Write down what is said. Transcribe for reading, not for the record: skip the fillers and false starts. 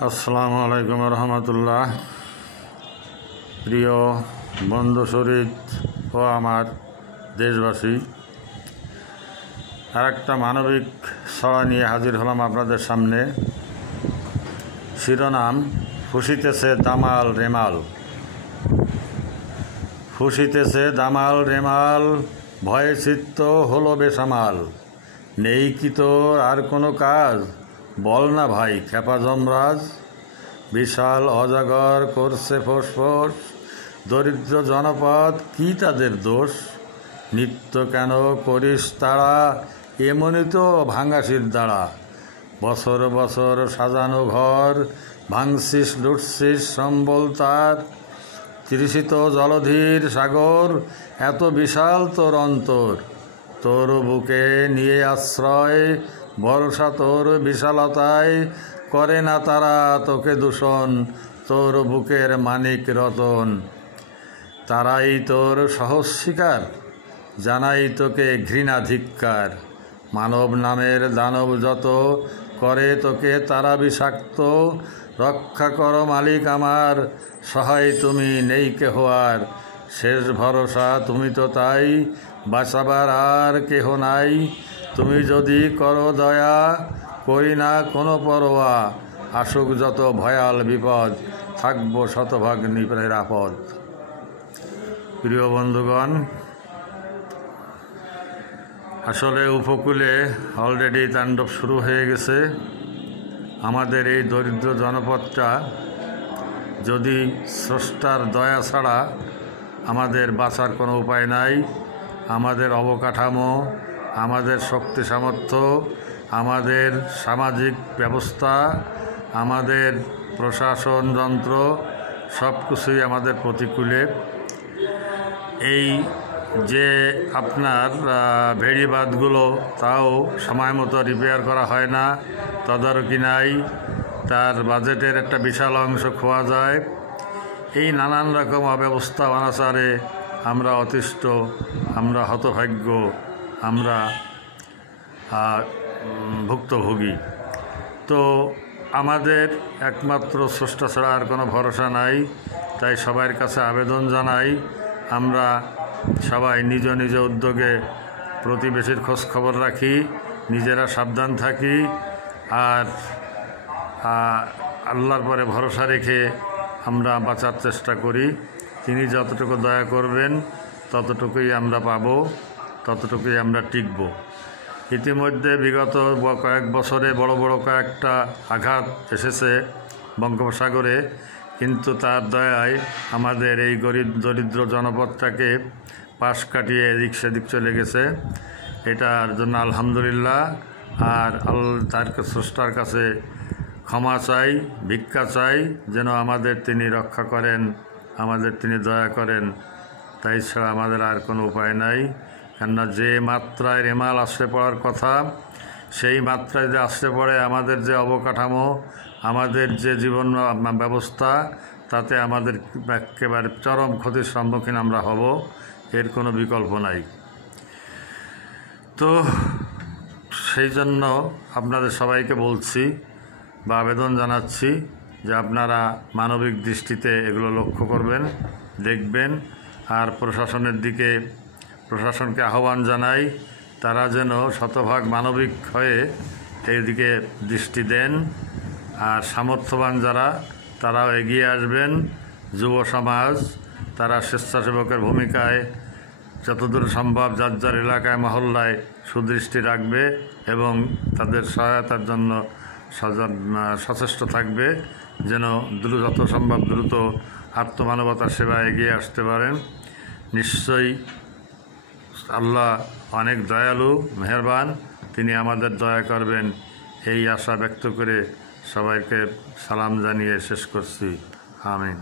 আসসালামু আলাইকুম রহমতুল্লাহ। প্রিয় বন্ধু শরীর ও আমার দেশবাসী, আর একটা মানবিক ছড়া নিয়ে হাজির হলাম আপনাদের সামনে। শিরোনাম: ফুসিতেছে দামাল রেমাল। ফুসিতেছে দামাল রেমাল, ভয়ে চিত্ত হলো বেসামাল। নেই কি তোর আর কোনো কাজ, বল না ভাই খেপা যমরাজ। বিশাল অজাগর করছে ফোঁস, দরিদ্র জনপদ কি তাদের দোষ। নিত্য কেন করিস তাড়া, এমনই তো ভাঙাসির দাঁড়া। বছর বছর সাজানো ঘর, ভাঙছিস লুটছিস সম্বল তার। তৃষিত জলধীর সাগর, এত বিশাল তোর অন্তর। তোর বুকে নিয়ে আশ্রয়, ভরসা তোর বিশালতায়। করে না তারা তোকে দূষণ, তোর বুকের মানিক রতন। তারাই তোর সহজ শিকার, জানাই তোকে ঘৃণা ধিক্কার। মানব নামের দানব যত, করে তোকে তারা বিষাক্ত। রক্ষা করো মালিক আমার, সহায় তুমি নেই কেহ আর। শেষ ভরসা তুমি তো তাই, বাঁচাবার আর কেহ নাই। তুমি যদি করো দয়া, করি না কোনো পরোয়া। আসুক যত ভয়াল বিপদ, থাকবো শতভাগ নিরাপদ। প্রিয় বন্ধুগণ, আসলে উপকূলে অলরেডি তাণ্ডব শুরু হয়ে গেছে। আমাদের এই দরিদ্র জনপদটা যদি স্রষ্টার দয়া ছাড়া আমাদের বাঁচার কোনো উপায় নাই। আমাদের অবকাঠামো, আমাদের শক্তি সামর্থ্য, আমাদের সামাজিক ব্যবস্থা, আমাদের প্রশাসন যন্ত্র সব কিছুই আমাদের প্রতিকূলে। এই যে আপনার ভেড়িবাঁধগুলো, তাও সময় মতো রিপেয়ার করা হয় না, তদারকি নাই, তার বাজেটের একটা বিশাল অংশ খোয়া যায়। এই নানান রকম অব্যবস্থা অনাচারে আমরা অতিষ্ঠ, আমরা হতভাগ্য, আমরা ভুক্তভোগী। তো আমাদের একমাত্র স্রষ্টা ছাড়া আর কোনো ভরসা নাই। তাই সবার কাছে আবেদন জানাই, আমরা সবাই নিজ নিজ উদ্যোগে প্রতিবেশীর খোঁজ খবর রাখি, নিজেরা সাবধান থাকি, আর আল্লাহর পরে ভরসা রেখে আমরা বাঁচার চেষ্টা করি। তিনি যতটুকু দয়া করবেন ততটুকুই আমরা পাব, ততটুকুই আমরা টিকব। ইতিমধ্যে বিগত কয়েক বছরে বড় বড় কয়েকটা আঘাত এসেছে বঙ্গোপসাগরে, কিন্তু তার দয়ায় আমাদের এই গরিব দরিদ্র জনপদটাকে পাশ কাটিয়ে এদিক সেদিক চলে গেছে। এটার জন্য আলহামদুলিল্লাহ। আর তার স্রষ্টার কাছে ক্ষমা চাই, ভিক্ষা চাই, যেন আমাদের তিনি রক্ষা করেন, আমাদের তিনি দয়া করেন। তাই ছাড়া আমাদের আর কোনো উপায় নাই। কেননা যে মাত্রায় রেমাল আসতে পড়ার কথা, সেই মাত্রায় যে আসতে পড়ে আমাদের যে অবকাঠামো, আমাদের যে জীবন ব্যবস্থা, তাতে আমাদের একেবারে চরম ক্ষতির সম্মুখীন আমরা হব। এর কোনো বিকল্প নাই। তো সেই জন্য আপনাদের সবাইকে বলছি বা আবেদন জানাচ্ছি যে আপনারা মানবিক দৃষ্টিতে এগুলো লক্ষ্য করবেন, দেখবেন। আর প্রশাসনকে আহ্বান জানাই, তারা যেন শতভাগ মানবিক হয়ে এইদিকে দৃষ্টি দেন। আর সামর্থ্যবান যারা, তারাও এগিয়ে আসবেন। যুব সমাজ, তারা স্বেচ্ছাসেবকের ভূমিকায় যতদূর সম্ভব যার যার এলাকায় মহল্লায় সুদৃষ্টি রাখবে এবং তাদের সহায়তার জন্য সচেষ্ট থাকবে, যেন যত সম্ভব দ্রুত আত্মমানবতার সেবায় এগিয়ে আসতে পারেন। নিশ্চয়ই আল্লাহ অনেক দয়ালু, মেহেরবান, তিনি আমাদের দয়া করবেন, এই আশা ব্যক্ত করে সবাইকে সালাম জানিয়ে শেষ করছি। আমিন।